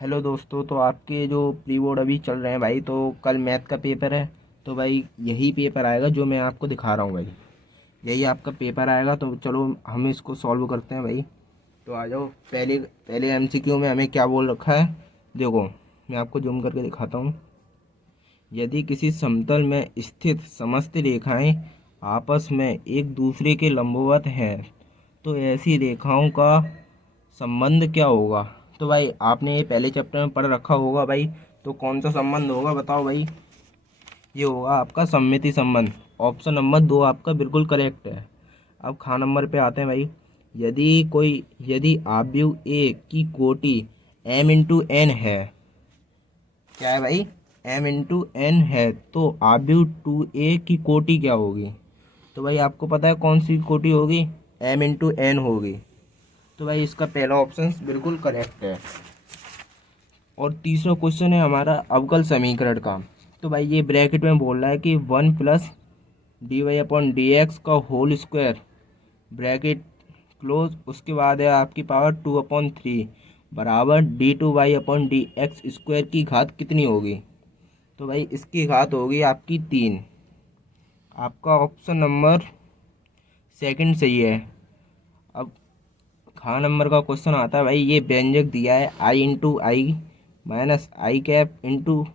Hello दोस्तों। तो आपके जो प्री बोर्ड अभी चल रहे हैं भाई, तो कल मैथ का पेपर है। तो भाई यही पेपर आएगा जो मैं आपको दिखा रहा हूँ भाई। यही आपका पेपर आएगा। तो चलो हम इसको सॉल्व करते हैं भाई। तो आ जाओ। पहले पहले एमसीक्यू में हमें क्या बोल रखा है, देखो मैं आपको जूम करके दिखाता हूँ। यदि किसी समतल में स्थित समस्त रेखाएं आपस में एक दूसरे के लंबवत हैं तो ऐसी रेखाओं का संबंध क्या होगा। तो भाई आपने ये पहले चैप्टर में पढ़ रखा होगा भाई। तो कौन सा संबंध होगा बताओ भाई। ये होगा आपका सममिति संबंध। ऑप्शन नंबर 2 आपका बिल्कुल करेक्ट है। अब खा नंबर पे आते हैं भाई। यदि आव्यूह ए की कोटि m इंटू एन है, क्या है भाई, m इंटू एन है, तो आव्यूह 2a की कोटि क्या होगी। तो भाई आपको पता है कौन सी कोटि होगी, m इंटू एन होगी। तो भाई इसका पहला ऑप्शन बिल्कुल करेक्ट है। और तीसरा क्वेश्चन है हमारा अवकल समीकरण का। तो भाई ये ब्रैकेट में बोल रहा है कि 1 + dy/dx का होल स्क्वायर, ब्रैकेट क्लोज, उसके बाद है आपकी पावर 2/3 बराबर d2y/dx² की घात कितनी होगी। तो भाई इसकी घात होगी आपकी 3। आपका ऑप्शन नंबर सेकंड सही है। अब खा नंबर का क्वेश्चन आता है भाई। ये व्यंजक दिया है i/i माइनस आई कैप इंटू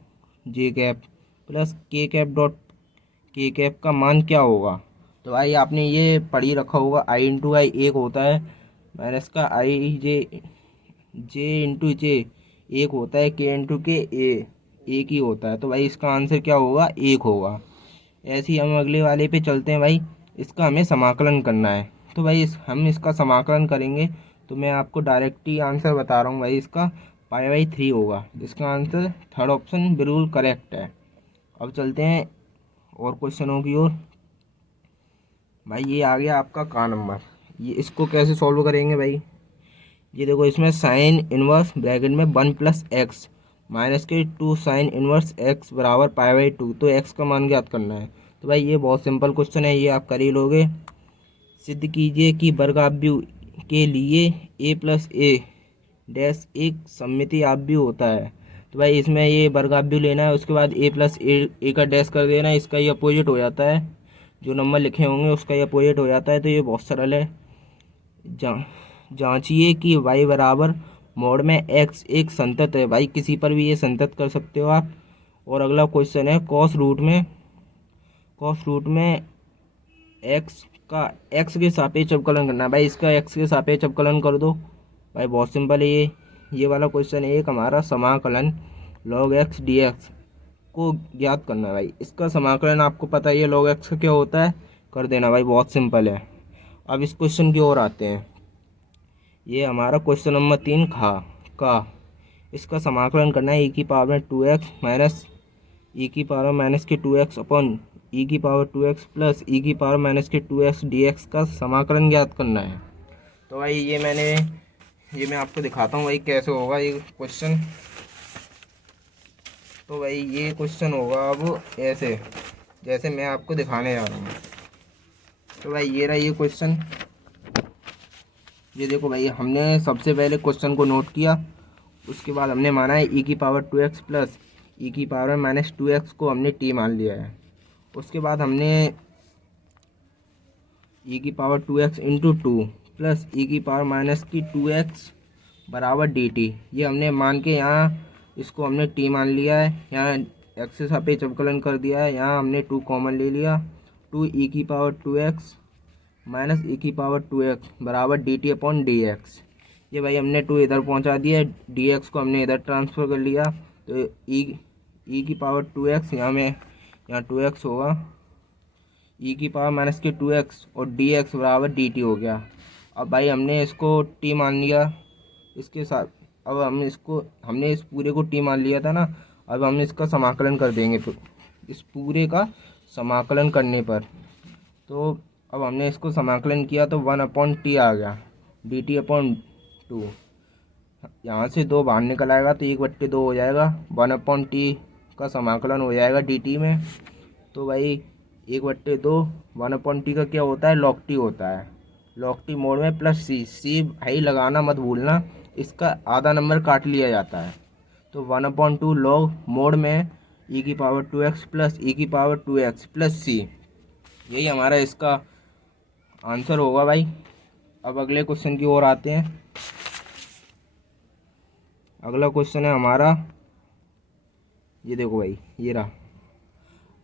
जे कैप प्लस के कैप डॉट के कैप का मान क्या होगा। तो भाई आपने ये पढ़ ही रखा होगा, i/i एक होता है, माइनस का आई जे एक होता है, के इंटू के एक ही होता है। तो भाई इसका आंसर क्या होगा, एक होगा। ऐसे ही हम अगले वाले पे चलते हैं भाई। इसका हमें समाकलन करना है। तो भाई हम इसका समाकलन करेंगे। तो मैं आपको डायरेक्ट ही आंसर बता रहा हूँ भाई, इसका π/3 होगा। इसका आंसर थर्ड ऑप्शन बिल्कुल करेक्ट है। अब चलते हैं और क्वेश्चनों की ओर। भाई ये आ गया आपका का नंबर। ये इसको कैसे सॉल्व करेंगे भाई। ये देखो, इसमें साइन इनवर्स ब्रैकेट में 1 + x माइनस के 2 साइन इनवर्स x बराबर π/2। तो x का मान ज्ञात करना है। तो भाई ये बहुत सिंपल क्वेश्चन है, ये आप कर ही लोगे। सिद्ध कीजिए कि वर्गाव्यूह के लिए a+a डैश एक सममिति आव्यूह होता है। तो भाई इसमें ये वर्गाव्यूह लेना है, उसके बाद a का डैश कर देना है। इसका ये अपोजिट हो जाता है, जो नंबर लिखे होंगे उसका ये अपोजिट हो जाता है। तो ये बहुत सरल है। जांचिए कि y बराबर मोड में x एक संतत है। भाई किसी पर भी ये संतत कर सकते हो आप। और अगला क्वेश्चन है कॉस रूट में x के सापेक्ष अवकलन करना है। भाई इसका x के सापेक्ष अवकलन कर दो। भाई बहुत सिंपल है ये वाला क्वेश्चन है। एक हमारा समाकलन log x dx को ज्ञात करना है। भाई इसका समाकलन आपको पता ही है, log x का क्या होता है, कर देना भाई, बहुत सिंपल है। अब इस क्वेश्चन की ओर आते हैं। ये हमारा क्वेश्चन नंबर 3 का इसका समाकलन करना है e⁻²x minus e⁻²x upon e⁻²x plus e⁻²x dx का समाकलन ज्ञात करना है। तो भाई ये मैं आपको दिखाता हूँ भाई कैसे होगा ये क्वेश्चन। तो भाई ये क्वेश्चन होगा अब ऐसे, जैसे मैं आपको दिखाने जा रहा हूँ। तो भाई ये रहा ये क्वेश्चन। ये देखो भाई, हमने सबसे पहले क्वेश्चन को नोट किया, उसके बाद हमने माना है e⁻² प्लस e⁻²x को हमने t मान लिया है। उसके बाद हमने e⁻² इंटू 2 प्लस e⁻²x बराबर dt, ये हमने मान के यहाँ इसको हमने t मान लिया है। यहाँ x से सापेक्ष अवकलन कर दिया है, यहाँ हमने 2 कॉमन ले लिया। 2 e⁻² माइनस e⁻² बराबर dt/dx। ये भाई हमने 2 इधर पहुंचा दिया, dx को हमने इधर ट्रांसफ़र कर लिया। तो e⁻² यहाँ 2x होगा, e⁻²x और dx बराबर dt हो गया। अब भाई हमने इसको t मान लिया इसके साथ। अब हमने इस पूरे को t मान लिया था ना। अब हम इसका समाकलन कर देंगे। तो इस पूरे का समाकलन करने पर, तो अब हमने इसको समाकलन किया तो 1/t आ गया dt/2। यहाँ से 2 बाहर निकल आएगा तो 1/2 हो जाएगा। 1/t का समाकलन हो जाएगा dt में। तो भाई 1/2 1/t का क्या होता है, log t होता है। log t मोड में प्लस c भाई लगाना मत भूलना, इसका आधा नंबर काट लिया जाता है। तो 1/2 log मोड में e⁻² plus e⁻² plus c, यही हमारा इसका आंसर होगा भाई। अब अगले क्वेश्चन की ओर आते हैं। अगला क्वेश्चन है हमारा, ये देखो भाई, ये रहा।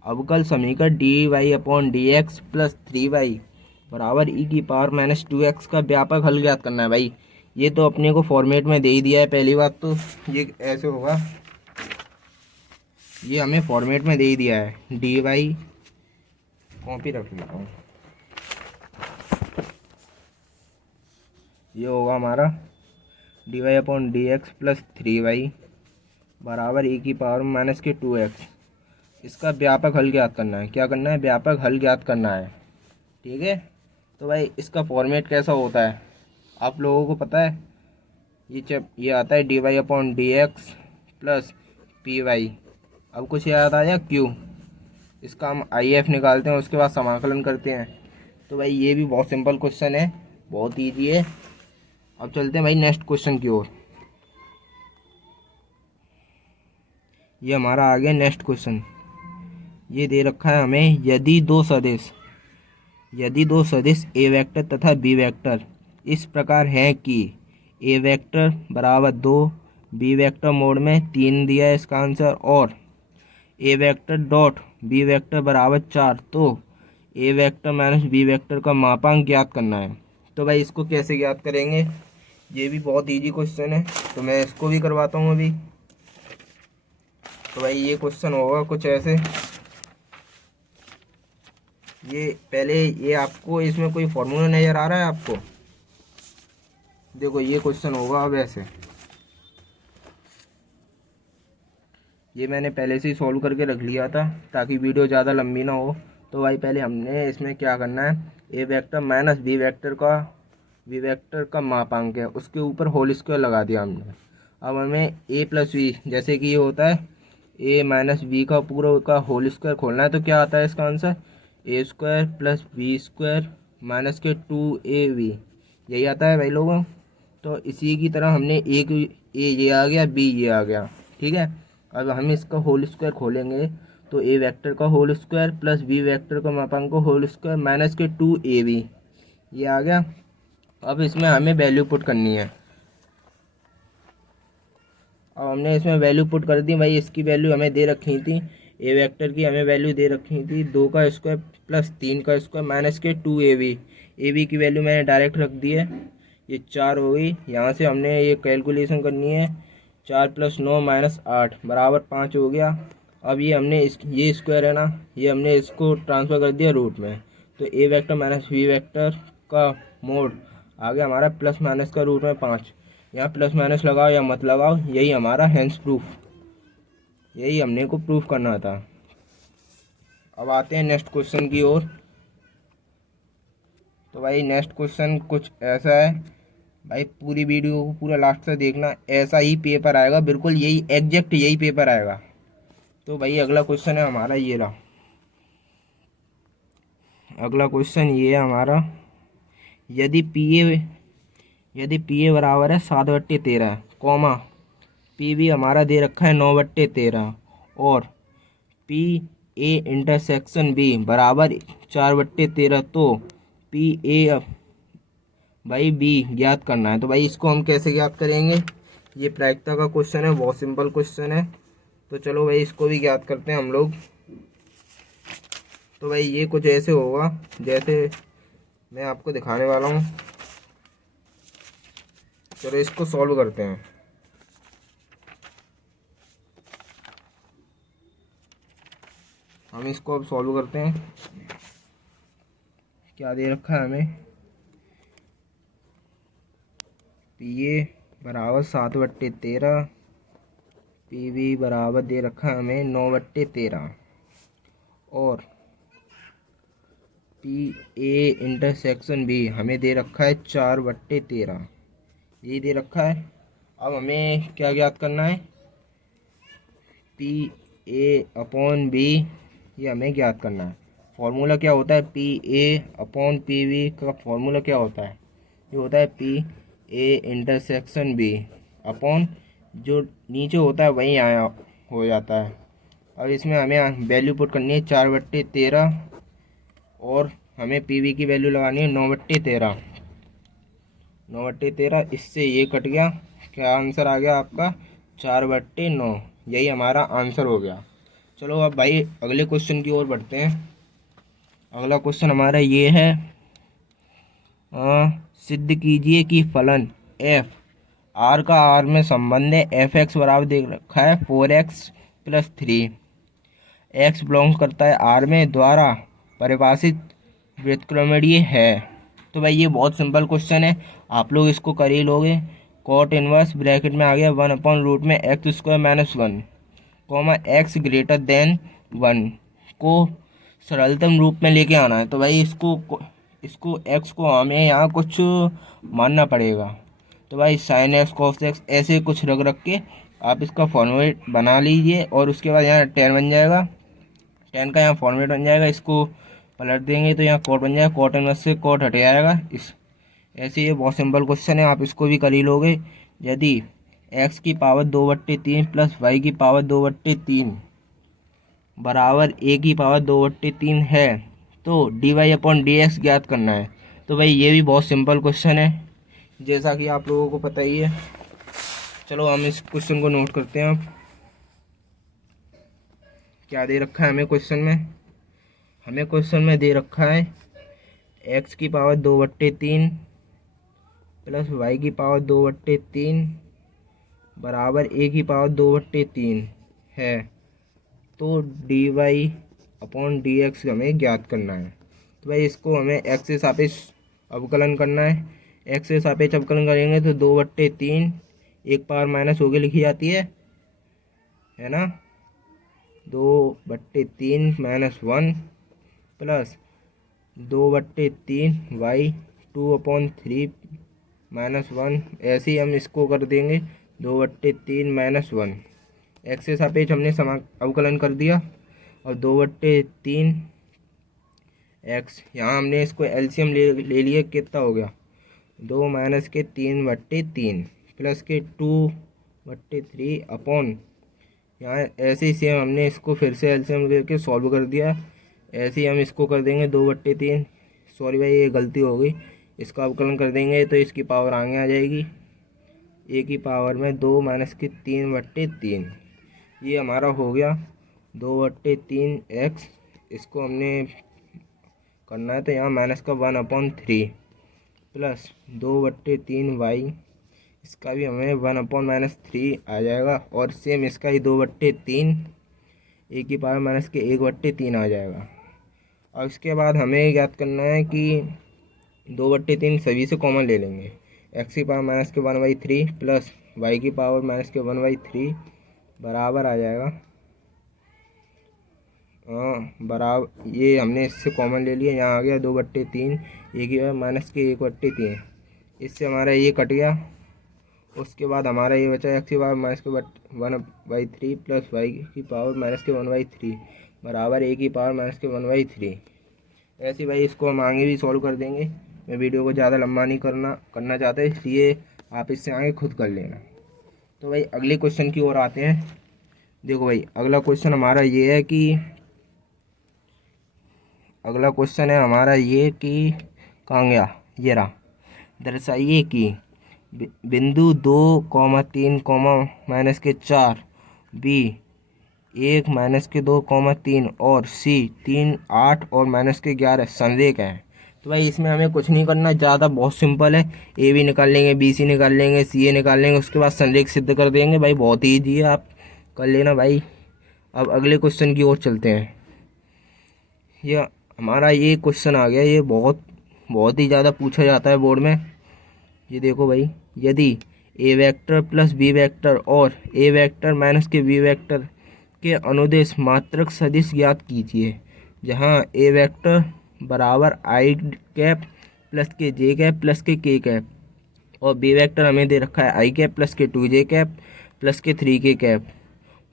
अवकल समीकरण dy/dx प्लस 3y बराबर e⁻−2x का व्यापक हल ज्ञात करना है भाई। ये तो अपने को फॉर्मेट में दे ही दिया है। पहली बात तो ये ऐसे होगा, ये हमें फॉर्मेट में दे ही दिया है। dy, कॉपी रख लेता हूँ, ये होगा हमारा dy/dx प्लस 3y बराबर e⁻−2x। इसका व्यापक हल ज्ञात करना है। क्या करना है? व्यापक हल ज्ञात करना है। ठीक है, तो भाई इसका फॉर्मेट कैसा होता है आप लोगों को पता है? ये आता है dy/dx प्लस py। अब कुछ याद आया क्यों? इसका हम if निकालते हैं, उसके बाद समाकलन करते हैं। तो भाई ये भी बहुत सिंपल क्वेश्चन है, बहुत ईजी है। अब चलते हैं भाई नेक्स्ट क्वेश्चन की ओर। ये हमारा आ गया नेक्स्ट क्वेश्चन। ये दे रखा है हमें, यदि दो सदिश ए वेक्टर तथा बी वेक्टर इस प्रकार हैं कि ए वेक्टर बराबर 2, बी वेक्टर मोड में 3 दिया है इसका आंसर, और ए वेक्टर डॉट बी वेक्टर बराबर 4, तो A vector minus B vector का मापांक ज्ञात करना है। तो भाई इसको कैसे ज्ञात करेंगे? ये भी बहुत इजी क्वेश्चन है, तो मैं इसको भी करवाता हूँ अभी। तो भाई ये क्वेश्चन होगा कुछ ऐसे। ये पहले ये आपको इसमें कोई फॉर्मूला नज़र आ रहा है आपको? देखो ये क्वेश्चन होगा अब ऐसे। ये मैंने पहले से ही सॉल्व करके रख लिया था ताकि वीडियो ज़्यादा लंबी ना हो। तो भाई पहले हमने इसमें क्या करना है, ए वेक्टर माइनस बी वेक्टर का मापांक है, उसके ऊपर होल स्क्वायर लगा दिया हमने। अब हमें ए प्लस बी, जैसे कि ये होता है ए माइनस बी का पूरा का होल स्क्वायर खोलना है। तो क्या आता है इसका answer? A square plus B square minus के 2ab, यही आता है भाई लोगों। तो इसी की तरह हमने एक ए ये आ गया, बी ये आ गया। ठीक है, अब हम इसका होल स्क्वायर खोलेंगे तो ए वेक्टर का whole square plus B vector का मापांक का होल स्क्वायर माइनस के 2ab, ये आ गया। अब इसमें हमें वैल्यू पुट करनी है। अब हमने इसमें वैल्यू पुट कर दी भाई। इसकी वैल्यू हमें दे रखी थी, ए वेक्टर की हमें वैल्यू दे रखी थी 2 का स्क्वायर प्लस 3 का स्क्वायर माइनस के 2ab। ए की वैल्यू मैंने डायरेक्ट रख दी है, ये 4 हो गई। यहाँ से हमने ये कैलकुलेशन करनी है, 4 + 9 - 8 बराबर 5 हो गया। अब ये हमने ये स्क्वायर है ना, ये हमने इसको ट्रांसफ़र कर दिया रूट में। तो A vector minus B vector का मोड आ गया हमारा प्लस माइनस का रूट में 5। यहाँ प्लस माइनस लगाओ या मत लगाओ, यही हमारा हैंस प्रूफ, यही हमने को प्रूफ करना था। अब आते हैं नेक्स्ट क्वेश्चन की ओर। तो भाई नेक्स्ट क्वेश्चन कुछ ऐसा है भाई, पूरी वीडियो को पूरा लास्ट से देखना, ऐसा ही पेपर आएगा, बिल्कुल यही एग्जैक्ट यही पेपर आएगा। तो भाई अगला क्वेश्चन है हमारा, ये रहा अगला क्वेश्चन, ये है हमारा, यदि पी ए बराबर है 7/13 कॉमा पी बी हमारा दे रखा है 9/13 और पी ए इंटरसेक्शन बी बराबर 4/13, तो पी ए भाई बी ज्ञात करना है। तो भाई इसको हम कैसे ज्ञात करेंगे? ये प्रायिकता का क्वेश्चन है, बहुत सिंपल क्वेश्चन है। तो चलो भाई इसको भी ज्ञात करते हैं हम लोग। तो भाई ये कुछ ऐसे होगा जैसे मैं आपको दिखाने वाला हूँ। चलो इसको सॉल्व करते हैं। हम इसको अब सॉल्व करते हैं। क्या दे रखा है हमें? पी ए बराबर 7/13, पी बी बराबर दे रखा है हमें 9/13 और पी ए इंटरसेक्शन बी हमें दे रखा है 4/13, ये दे रखा है। अब हमें क्या ज्ञात करना है? पी ए अपॉन बी, ये हमें ज्ञात करना है। फॉर्मूला क्या होता है? P A upon P B का फॉर्मूला क्या होता है? ये होता है P A intersection B upon जो नीचे होता है वहीं आया हो जाता है। अब इसमें हमें वैल्यू पुट करनी है 4/13 और हमें पीवी की वैल्यू लगानी है 9/13। 9/13 इससे ये कट गया, क्या आंसर आ गया आपका 4/9। यही हमारा आंसर हो गया। चलो अब भाई अगले क्वेश्चन की ओर बढ़ते हैं। अगला क्वेश्चन हमारा ये है, सिद्ध कीजिए कि फलन एफ आर का आर में संबंध है। एफ एक्स बराबर दे रखा है 4x+3, एक्स बिलोंग करता है आर में, द्वारा परिभाषित व्युत्क्रमणीय है। तो भाई ये बहुत सिंपल क्वेश्चन है, आप लोग इसको कर ही लोगे। कॉट इनवर्स ब्रैकेट में आ गया 1/√x² - 1, comma x greater than 1 को सरलतम रूप में लेके आना है। तो भाई इसको एक्स को हमें यहाँ कुछ मानना पड़ेगा। तो भाई साइन एक्स कॉस एक्स ऐसे कुछ रख के आप इसका फॉर्मूलेट बना लीजिए और उसके बाद यहाँ 10 बन जाएगा, 10 का यहाँ फॉर्मूलेट बन जाएगा। इसको पलट देंगे तो यहाँ कॉट बन जाएगा, कॉट इनवर्स से कॉट हट जाएगा। इस ऐसे ये बहुत सिंपल क्वेश्चन है, आप इसको भी कर ही लोगे। यदि x की पावर 2/3 प्लस y की पावर 2/3 बराबर a की पावर 2/3 है तो dy/dx ज्ञात करना है। तो भाई ये भी बहुत सिंपल क्वेश्चन है, जैसा कि आप लोगों को पता ही है। चलो हम इस क्वेश्चन को नोट करते हैं। अब क्या दे रखा है हमें क्वेश्चन में? हमें क्वेश्चन में दे रखा है x की पावर 2/3 प्लस y की पावर 2/3 बराबर a की पावर 2/3 है, तो dy/dx हमें ज्ञात करना है। तो भाई इसको हमें x से सापेक्ष अवकलन करना है। x से सापेक्ष अवकलन करेंगे तो 2/3 एक पावर माइनस होके लिखी जाती है ना, 2/3 - 1 प्लस 2/3 y 2/3 -1। ऐसे ही हम इसको कर देंगे 2/3 - 1। एक्स से सापेक्ष हमने अवकलन कर दिया और 2/3 एक्स, यहाँ हमने इसको एलसीएम ले लिया, कितना हो गया 2 माइनस के 3/3 प्लस के 2/3 अपॉन, यहाँ ऐसे ही सेम हमने इसको फिर से एलसीएम लेके सॉल्व कर दिया। ऐसे ही हम इसको कर देंगे 2/3, सॉरी भाई ये गलती हो गई, इसका अवकलन कर देंगे तो इसकी पावर आगे आ जाएगी ए की पावर में 2 माइनस के 3/3। ये हमारा हो गया 2/3 एक्स। इसको हमने करना है तो यहाँ माइनस का 1/3 प्लस 2/3 वाई, इसका भी हमें 1/-3 आ जाएगा। और सेम इसका ही 2/3 ए की पावर माइनस के 1/3 आ जाएगा। और इसके बाद हमें याद करना है कि 2/3 सभी से कॉमन ले लेंगे। एक्स की पावर माइनस के 1/3 प्लस वाई की पावर माइनस के 1/3 बराबर आ जाएगा, बराबर, ये हमने इससे कॉमन ले लिया, यहाँ आ गया 2/3 ए की पावर माइनस के 1/3। इससे हमारा ये कट गया। उसके बाद हमारा ये बचा एक्स की पावर माइनस के 1/3 प्लस वाई की पावर माइनस के 1/3 बराबर ए की पावर माइनस के 1/3। ऐसे भाई इसको हम आगे भी सॉल्व कर देंगे। मैं वीडियो को ज़्यादा लंबा नहीं करना चाहता, इसलिए आप इससे आगे खुद कर लेना। तो भाई अगले क्वेश्चन की ओर आते हैं। देखो भाई अगला क्वेश्चन हमारा ये है कि कहाँ गया, ये रहा। दर्शाइए कि बिंदु 2, 3, -4 बी 1, -2, और सी 3, 8 और -11 संरेख है। तो भाई इसमें हमें कुछ नहीं करना, ज़्यादा बहुत सिंपल है। ए भी निकाल लेंगे, बी सी निकाल लेंगे, सी ए निकाल लेंगे, उसके बाद संरेख सिद्ध कर देंगे। भाई बहुत ही ईजी है, आप कर लेना भाई। अब अगले क्वेश्चन की ओर चलते हैं। ये हमारा ये क्वेश्चन आ गया, ये बहुत ही ज़्यादा पूछा जाता है बोर्ड में। ये देखो भाई, यदि ए वेक्टर प्लस बी वेक्टर और ए वेक्टर माइनस के बी वेक्टर के अनुदेश मात्रक सदिश ज्ञात कीजिए, जहाँ ए वेक्टर बराबर आई कैप प्लस के जे कैप प्लस के के कैप और बी वेक्टर हमें दे रखा है आई कैप प्लस के 2j कैप प्लस के 3k कैप।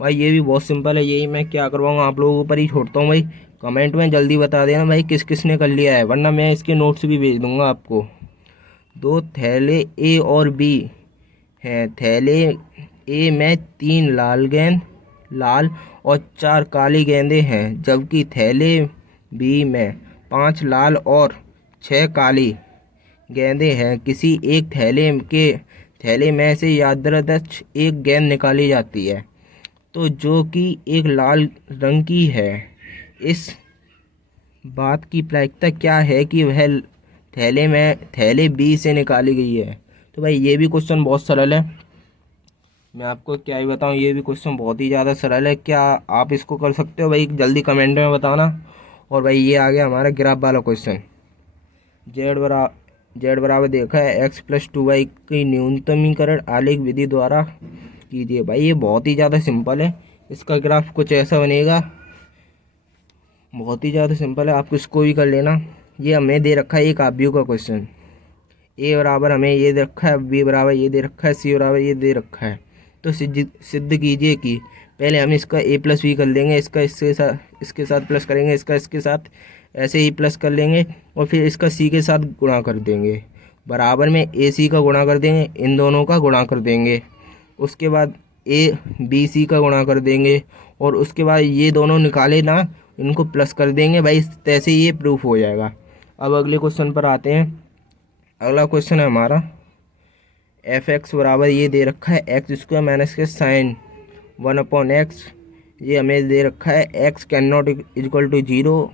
भाई ये भी बहुत सिंपल है, यही मैं क्या करवाऊँगा आप लोगों के ऊपर ही छोड़ता हूँ। भाई कमेंट में जल्दी बता देना भाई किस किस ने कर लिया है, वरना मैं इसके नोट्स भी भेज दूँगा आपको। 2 थैले ए और बी हैं। थैले ए में 3 लाल और 4 काली गेंदें हैं, जबकि थैले बी में 5 लाल और 6 काली गेंदें हैं। किसी एक थैले में से यादृच्छिक एक गेंद निकाली जाती है, तो जो कि एक लाल रंग की है। इस बात की प्रायिकता क्या है कि वह थैले बी से निकाली गई है। तो भाई ये भी क्वेश्चन बहुत सरल है, मैं आपको क्या ही बताऊं, ये भी क्वेश्चन बहुत ही ज़्यादा सरल है। क्या आप इसको कर सकते हो भाई? जल्दी कमेंट में बताना। और भाई ये आ गया हमारा ग्राफ वाला क्वेश्चन। जेड बराबर देखा है एक्स प्लस 2y की न्यूनतमीकरण आलेख विधि द्वारा कीजिए। भाई ये बहुत ही ज़्यादा सिंपल है, इसका ग्राफ कुछ ऐसा बनेगा, बहुत ही ज़्यादा सिंपल है, आप इसको भी कर लेना। ये हमें दे रखा है एक आव्यूह का क्वेश्चन, ए बराबर हमें ये दे रखा है, बी बराबर ये दे रखा है, सी बराबर ये दे रखा है। तो सिद्ध कीजिए कि पहले हम इसका ए प्लस बी कर लेंगे, इसका इसके साथ प्लस करेंगे, इसका इसके साथ ऐसे ही प्लस कर लेंगे, और फिर इसका सी के साथ गुणा कर देंगे, बराबर में ए सी का गुणा कर देंगे, इन दोनों का गुणा कर देंगे। उसके बाद ए बी सी का गुणा कर देंगे, और उसके बाद ये दोनों निकाले ना, इनको प्लस कर देंगे। भाई तैसे ही ये प्रूफ हो जाएगा। अब अगले क्वेश्चन पर आते हैं। अगला क्वेश्चन है हमारा एफ एक्स बराबर ये दे रखा है एक्स स्क्वायर माइनस के साइन 1/x। ये हमें दे रखा है X cannot equal to 0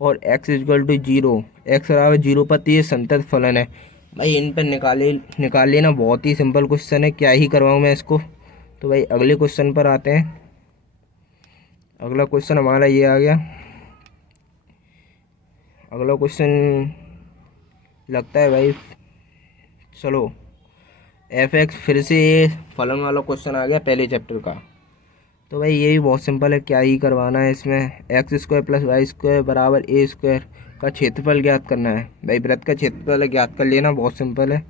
और एक्स इक्वल टू 0, एक्स बराबर 0 पर, तो ये संतत फलन है। भाई इन पर निकाल लेना, बहुत ही सिंपल क्वेश्चन है, क्या ही करवाऊँ मैं इसको। तो भाई अगले क्वेश्चन पर आते हैं। अगला क्वेश्चन हमारा ये आ गया। अगला क्वेश्चन लगता है भाई, चलो एफ एक्स फिर से फलन वाला क्वेश्चन आ गया पहले चैप्टर का। तो भाई ये भी बहुत सिंपल है, क्या ही करवाना है इसमें। X square plus Y square बराबर ए स्क्वायर का क्षेत्रफल ज्ञात करना है। भाई वृत्त का क्षेत्रफल ज्ञात कर लेना, बहुत सिंपल है।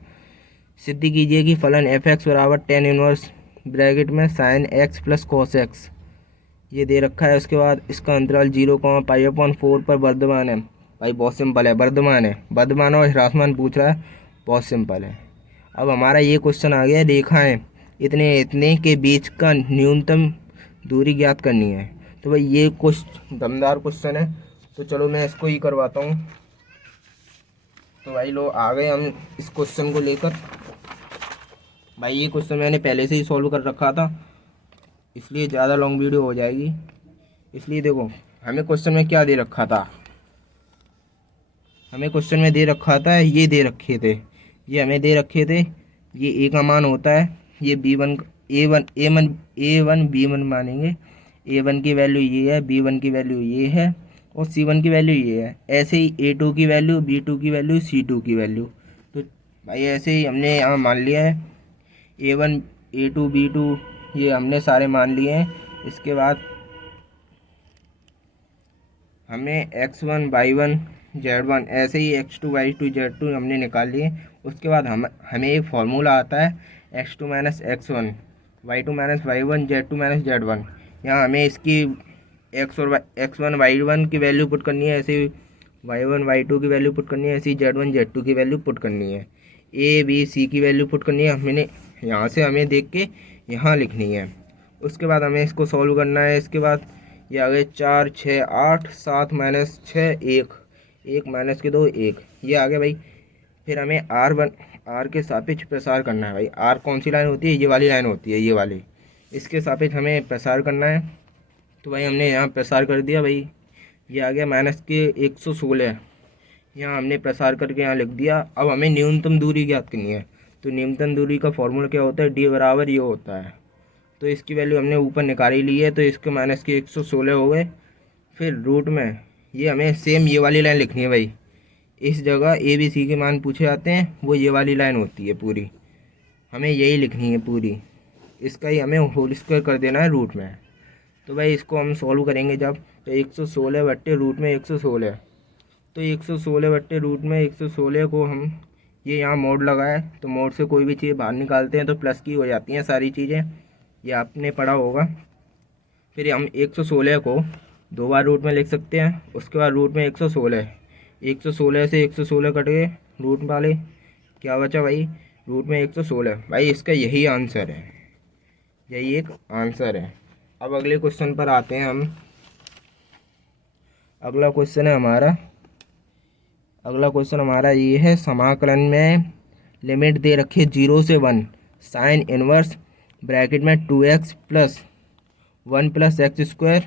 सिद्ध कीजिए कि फलन एफ एक्स बराबर tan इनवर्स ब्रैकेट में sine x plus cos x ये दे रखा है। उसके बाद इसका अंतराल 0,π/4 पर वर्धमान है। भाई बहुत सिंपल है, वर्धमान और ह्रासमान पूछ रहा है, बहुत सिंपल है। अब हमारा ये क्वेश्चन आ गया, रेखाएं इतने के बीच का न्यूनतम दूरी ज्ञात करनी है। तो भाई ये कुछ दमदार क्वेश्चन है, तो चलो मैं इसको ही करवाता हूँ। तो भाई लो आ गए हम इस क्वेश्चन को लेकर। भाई ये क्वेश्चन मैंने पहले से ही सॉल्व कर रखा था, इसलिए ज़्यादा लॉन्ग वीडियो हो जाएगी। इसलिए देखो हमें क्वेश्चन में क्या दे रखा था, हमें क्वेश्चन में दे रखा था, ये दे रखे थे, ये हमें दे रखे थे, ये ए का मान होता है, ये ए वन बी1 मानेंगे, ए1 की वैल्यू ये है, बी1 की वैल्यू ये है, और सी1 की वैल्यू ये है। ऐसे ही ए2 की वैल्यू, बी2 की वैल्यू, सी2 की वैल्यू। तो भाई ऐसे ही हमने यहाँ मान लिया है, ए1 ए2 बी2 ये हमने सारे मान लिए हैं। इसके बाद हमें x1 y1 z1 ऐसे ही x2 y2 z2 हमने निकाल लिए। उसके बाद हमें एक फार्मूला आता है x2 minus x1 y2 minus y1 z2 minus z1। यहाँ हमें इसकी x1 y1 की वैल्यू पुट करनी है, ऐसे y1 y2 की वैल्यू पुट करनी है, ऐसे z1 z2 की वैल्यू पुट करनी है, a b c की वैल्यू पुट करनी है। हमने यहाँ से हमें देख के यहाँ लिखनी है। उसके बाद हमें इसको सॉल्व करना है। इसके बाद ये आ गए 4 6 8 7 माइनस 6 1 माइनस के 2 1, ये आ गया भाई। फिर हमें आर के सापेक्ष प्रसार करना है। भाई आर कौन सी लाइन होती है? ये वाली लाइन होती है, ये वाली, इसके सापेक्ष हमें प्रसार करना है। तो भाई हमने यहाँ प्रसार कर दिया। भाई ये आ गया माइनस के 116, यहाँ हमने प्रसार करके यहाँ लिख दिया। अब हमें न्यूनतम दूरी ज्ञात करनी है। तो न्यूनतम दूरी का फॉर्मूला क्या होता है? डी बराबर ये होता है। तो इसकी वैल्यू हमने ऊपर निकाली ली है, तो इसके माइनस के 116 हो गए। फिर रूट में ये हमें सेम ये वाली लाइन लिखनी है। भाई इस जगह ए बी सी के मान पूछे जाते हैं, वो ये वाली लाइन होती है पूरी, हमें यही लिखनी है पूरी। इसका ही हमें होल स्क्वायर कर देना है रूट में। तो भाई इसको हम सॉल्व करेंगे जब, तो 116 बट्टे रूट में 116, तो 116 बट्टे रूट में 116 को हम ये यहाँ मोड लगाए, तो मोड से कोई भी चीज़ बाहर निकालते हैं तो प्लस की हो जाती हैं सारी चीज़ें, ये आपने पढ़ा होगा। फिर हम 116 को 2 बार रूट में लिख सकते हैं। उसके बाद रूट में 116 से 116 कट गए रूट वाले, क्या बचा भाई? रूट में 116। भाई इसका यही आंसर है, यही एक आंसर है। अब अगले क्वेश्चन पर आते हैं हम। अगला क्वेश्चन हमारा ये है, समाकलन में लिमिट दे रखी है 0 से 1, साइन इनवर्स ब्रैकेट में 2x plus 1 plus x square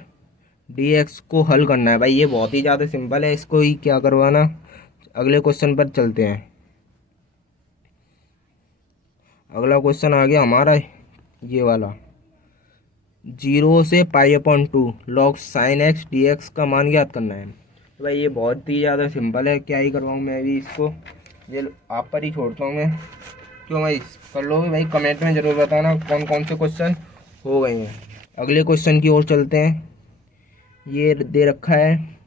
dx को हल करना है। भाई ये बहुत ही ज़्यादा सिंपल है, इसको ही क्या करवाना। अगले क्वेश्चन पर चलते हैं। अगला क्वेश्चन आ गया हमारा ये वाला, 0 से π/2 log साइन एक्स dx का मान ज्ञात करना है। तो भाई ये बहुत ही ज़्यादा सिंपल है, क्या ही करवाऊँ मैं भी इसको, ये आप पर ही छोड़ता हूँ मैं। क्यों भाई, कर लोगे भाई? कमेंट में ज़रूर बताना कौन कौन से क्वेश्चन हो गए हैं। अगले क्वेश्चन की ओर चलते हैं। ये दे रखा है,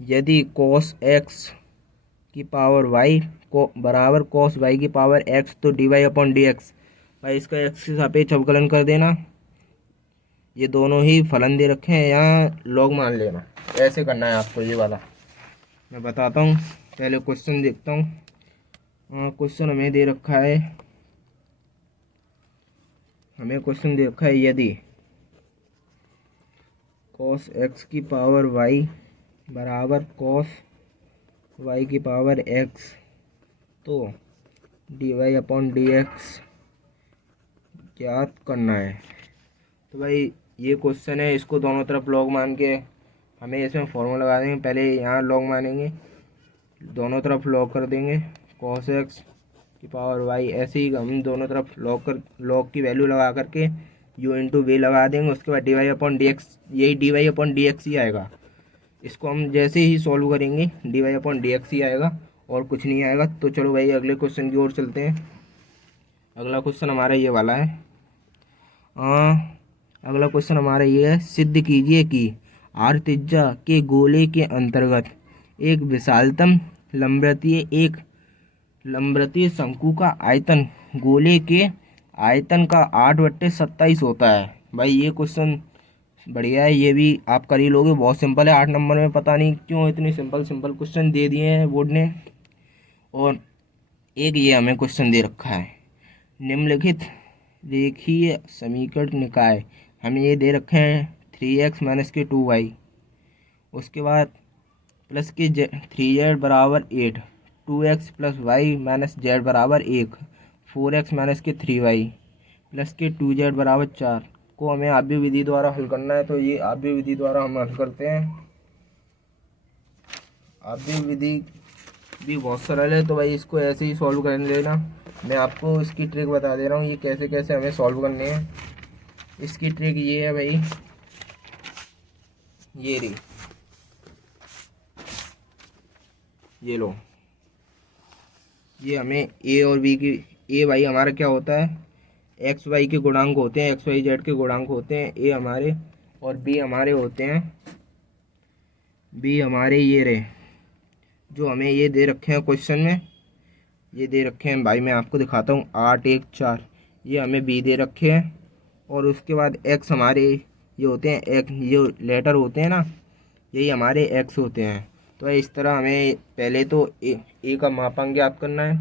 यदि cos x की पावर y को बराबर cos y की पावर x तो dy/dx। भाई इसका x के सापेक्ष अवकलन कर देना। ये दोनों ही फलन दे रखे हैं, यहाँ लॉग मान लेना। ऐसे करना है आपको ये वाला, मैं बताता हूँ। पहले क्वेश्चन देखता हूँ। क्वेश्चन हमें दे रखा है, यदि cos x की पावर y बराबर cos y की पावर x तो dy/dx ज्ञात करना है। तो भाई ये क्वेश्चन है, इसको दोनों तरफ लॉग मान के हमें इसमें फॉर्मूला लगा देंगे। पहले यहाँ लॉग मानेंगे, दोनों तरफ लॉग कर देंगे cos x की पावर y। ऐसे ही हम दोनों तरफ लॉग की वैल्यू लगा करके u/v लगा देंगे। उसके बाद dy/dx, यही dy/dx ही आएगा। इसको हम जैसे ही सॉल्व करेंगे dy/dx ही आएगा और कुछ नहीं आएगा। तो चलो भाई अगले क्वेश्चन की ओर चलते हैं। अगला क्वेश्चन हमारा ये वाला है। अगला क्वेश्चन हमारा ये है, सिद्ध कीजिए कि r त्रिज्या के गोले के अंतर्गत एक विशालतम लंबवृत्तीय शंकु का आयतन गोले के आयतन का 8/27 होता है। भाई ये क्वेश्चन बढ़िया है, ये भी आप कर ही लोगे, बहुत सिंपल है। 8 नंबर में पता नहीं क्यों इतनी सिंपल क्वेश्चन दे दिए हैं बोर्ड ने। और एक ये हमें क्वेश्चन दे रखा है, निम्नलिखित रेखीय समीकरण निकाय। हमें ये दे रखे हैं 3x माइनस के 2y, उसके बाद प्लस के 3z बराबर 8, 2x plus Y minus z बराबर 1, 4x माइनस के 3y प्लस के 2z बराबर 4 को हमें आव्यूह विधि द्वारा हल करना है। तो ये आव्यूह विधि द्वारा हम हल करते हैं। आव्यूह विधि भी बहुत सरल है, तो भाई इसको ऐसे ही सॉल्व कर लेना। मैं आपको इसकी ट्रिक बता दे रहा हूँ, ये कैसे कैसे हमें सॉल्व करने हैं। इसकी ट्रिक ये है भाई, ये रही, ये लो, ये हमें ए और बी की, ए भाई हमारा क्या होता है, एक्स वाई के गुणांक होते हैं, एक्स वाई जेड के गुणांक होते हैं ए हमारे, और बी हमारे होते हैं, बी हमारे ये रहे जो हमें ये दे रखे हैं क्वेश्चन में। ये दे रखे हैं भाई, मैं आपको दिखाता हूँ, 8 1 4, ये हमें बी दे रखे हैं। और उसके बाद एक्स हमारे ये होते हैं, एक ये लेटर होते हैं ना, यही हमारे एक्स होते हैं। तो इस तरह हमें पहले तो ए का मापांक ज्ञात करना है,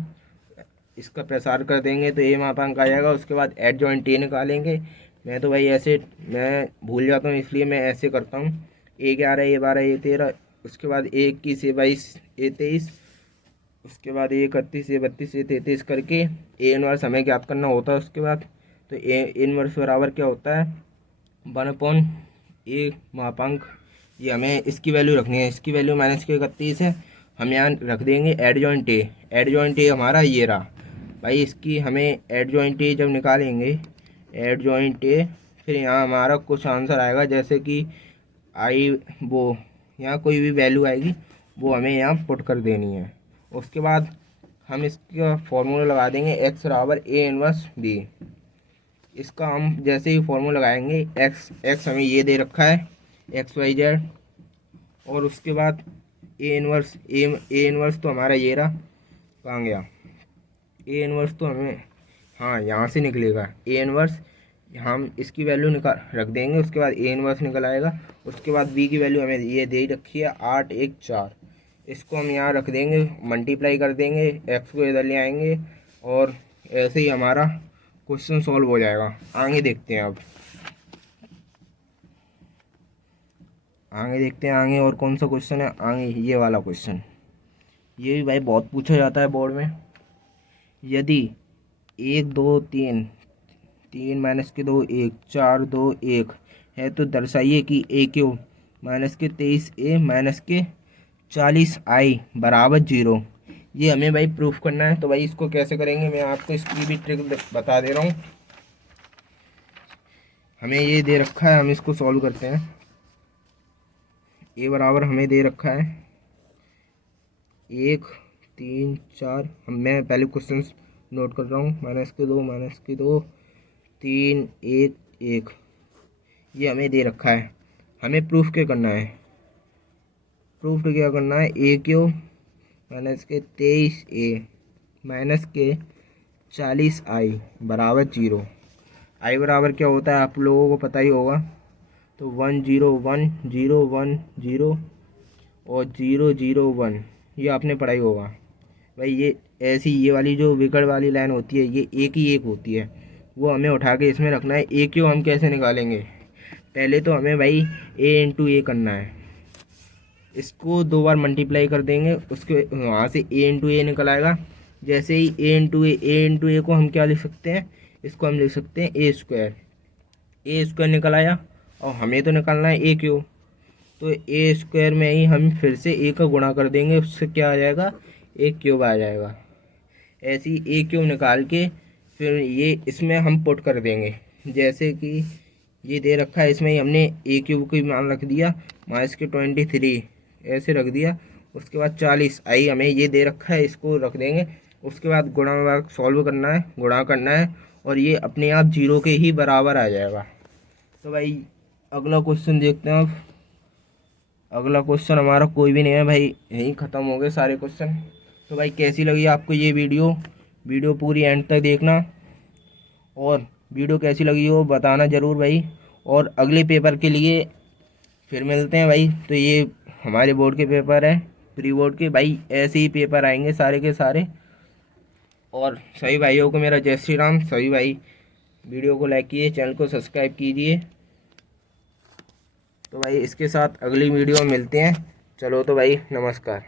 इसका प्रसार कर देंगे तो ए मापांक आ जाएगा। उसके बाद एडजॉइंट ए निकालेंगे। मैं तो भाई ऐसे मैं भूल जाता हूँ, इसलिए मैं ऐसे करता हूँ, ए 11 ए 12 ए 13, उसके बाद ए 21 ए 22 ए 23, उसके बाद ए 31 ए 32 ए 33 करके ए इनवर्स हमें ज्ञात करना होता है। उसके बाद तो ए इनवर्स बराबर क्या होता है, 1/ए मापांक। ये हमें इसकी वैल्यू रखनी है, इसकी वैल्यू माइनस के 31 है, हम यहाँ रख देंगे एडजॉइंट ए। एडजॉइंट ए हमारा ये रहा भाई, इसकी हमें एडजॉइंट ए जब निकालेंगे, एडजॉइंट ए, फिर यहाँ हमारा कुछ आंसर आएगा, जैसे कि आई वो यहाँ कोई भी वैल्यू आएगी वो हमें यहाँ पुट कर देनी है। उसके बाद हम इसका फॉर्मूला लगा देंगे, एक्स बराबर ए इनवर्स बी। इसका हम जैसे ही फॉर्मूला लगाएंगे, एक्स हमें ये दे रखा है, एक्स वाई जेड, और उसके बाद ए इनवर्स तो हमारा ये रहा, कहाँ गया ए इनवर्स, तो हमें हाँ यहाँ से निकलेगा ए इनवर्स, हम इसकी वैल्यू निकाल रख देंगे। उसके बाद ए इनवर्स निकल आएगा। उसके बाद बी की वैल्यू हमें ये दे रखी है 8 1 4, इसको हम यहाँ रख देंगे, मल्टीप्लाई कर देंगे, एक्स को इधर ले आएंगे, और ऐसे ही हमारा क्वेश्चन सॉल्व हो जाएगा। आगे देखते हैं अब, आगे देखते हैं आगे और कौन सा क्वेश्चन है। आगे ये वाला क्वेश्चन, ये भी भाई बहुत पूछा जाता है बोर्ड में। यदि 1 2 3 3 माइनस के 2 1 4 2 1 है तो दर्शाइए कि ए क्यू माइनस के 23 ए माइनस के 40 आई बराबर 0। ये हमें भाई प्रूफ करना है। तो भाई इसको कैसे करेंगे मैं आपको इसकी भी ट्रिक बता दे रहा हूँ। हमें ये दे रखा है, हम इसको सॉल्व करते हैं। ए बराबर हमें दे रखा है 1 3 4, मैं पहले क्वेश्चन नोट कर रहा हूँ। माइनस के 2 3 1 1, ये हमें दे रखा है। हमें प्रूफ क्या करना है, प्रूफ क्या करना है, ए क्यू माइनस के 23 ए माइनस के 40 आई बराबर 0। आई बराबर क्या होता है आप लोगों को पता ही होगा। तो 1 0 1 0 1 0 और 0 0 1, ये आपने पढ़ा ही होगा भाई। ये ऐसी ये वाली जो विकट वाली लाइन होती है ये एक ही एक होती है, वो हमें उठा के इसमें रखना है। ए क्यू हम कैसे निकालेंगे, पहले तो हमें भाई ए इंटू ए करना है। इसको 2 बार मल्टीप्लाई कर देंगे, उसके वहाँ से ए इंटू ए निकल आएगा। जैसे ही ए इंटू ए को हम क्या लिख सकते हैं, इसको हम लिख सकते हैं ए स्क्वायर निकल आया। और हमें तो निकालना है ए क्यू, तो ए स्क्वायर में ही हम फिर से ए का गुणा कर देंगे, उससे क्या आ जाएगा, ए क्यूब आ जाएगा। ऐसे ही ए क्यूब निकाल के फिर ये इसमें हम पुट कर देंगे। जैसे कि ये दे रखा है, इसमें ही हमने ए क्यूब की मान रख दिया माइनस के 23 ऐसे रख दिया। उसके बाद 40 आई हमें ये दे रखा है, इसको रख देंगे। उसके बाद गुणा सॉल्व करना है, गुणा करना है, और ये अपने आप 0 के ही बराबर आ जाएगा। तो भाई अगला क्वेश्चन देखते हैं अब। अगला क्वेश्चन हमारा कोई भी नहीं है भाई, यहीं ख़त्म हो गए सारे क्वेश्चन। तो भाई कैसी लगी आपको ये वीडियो पूरी एंड तक देखना, और वीडियो कैसी लगी हो बताना ज़रूर भाई। और अगले पेपर के लिए फिर मिलते हैं भाई। तो ये हमारे बोर्ड के पेपर है, प्री बोर्ड के भाई, ऐसे ही पेपर आएंगे सारे के सारे। और सभी भाइयों को मेरा जय श्री राम। सभी भाई वीडियो को लाइक कीजिए, चैनल को सब्सक्राइब कीजिए। तो भाई इसके साथ अगली वीडियो में मिलते हैं। चलो तो भाई नमस्कार।